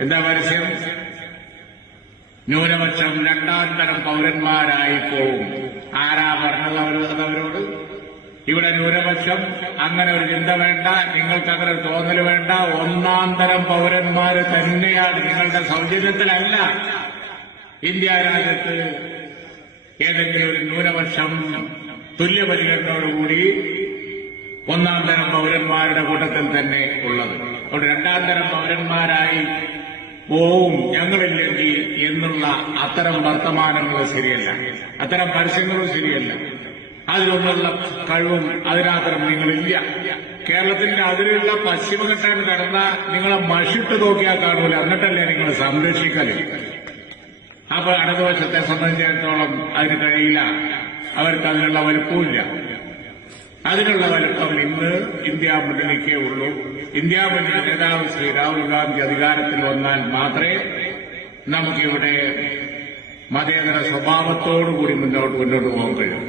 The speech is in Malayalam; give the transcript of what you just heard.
എന്താ പരസ്യം? ന്യൂനപക്ഷം രണ്ടാം തരം പൗരന്മാരായി പോവും ആരാ പറഞ്ഞത് ഇവിടെ ന്യൂനപക്ഷം അങ്ങനെ ഒരു ചിന്ത വേണ്ട നിങ്ങൾക്ക് അങ്ങനെ ഒരു തോന്നൽ വേണ്ട. ഒന്നാം തരം പൗരന്മാർ തന്നെയാണ് നിങ്ങളുടെ സൗജന്യത്തിലല്ല. ഇന്ത്യ രാജ്യത്ത് ഏതെങ്കിലും ഒരു ന്യൂനപക്ഷം തുല്യപരിഗണനയോടുകൂടി ഒന്നാം തരം പൗരന്മാരുടെ കൂട്ടത്തിൽ തന്നെ ഉള്ളത്. അതുകൊണ്ട് രണ്ടാം തരം പൗരന്മാരായി പോവും ഞങ്ങളില്ലെങ്കിൽ എന്നുള്ള അത്തരം വർത്തമാനങ്ങൾ ശരിയല്ല. അത്തരം പരസ്യങ്ങളും ശരിയല്ല. അതിലൊന്നുള്ള കഴിവും അതിനകത്തരം നിങ്ങളില്ല. കേരളത്തിന്റെ അതിലുള്ള പശ്ചിമഘട്ടം കടന്ന നിങ്ങളെ മഷിട്ട് നോക്കിയാൽ കാണൂല. എന്നിട്ടല്ലേ നിങ്ങൾ സംരക്ഷിക്കൽ. അപ്പൊ ഇടതുവശത്തെ സംബന്ധിച്ചിടത്തോളം അതിന് കഴിയില്ല. അവർക്ക് അതിനുള്ള വലുപ്പമില്ല അതിനുള്ള വലുപ്പം ഇന്ന് ഇന്ത്യ മുന്നണിക്കേ ഉള്ളൂ. ഇന്ത്യ മുന്നണി നേതാവ് ശ്രീ രാഹുൽ ഗാന്ധി അധികാരത്തിൽ വന്നാൽ മാത്രമേ നമുക്കിവിടെ മതേതര സ്വഭാവത്തോടുകൂടി മുന്നോട്ട് മുന്നോട്ട് പോകാൻ കഴിയൂ.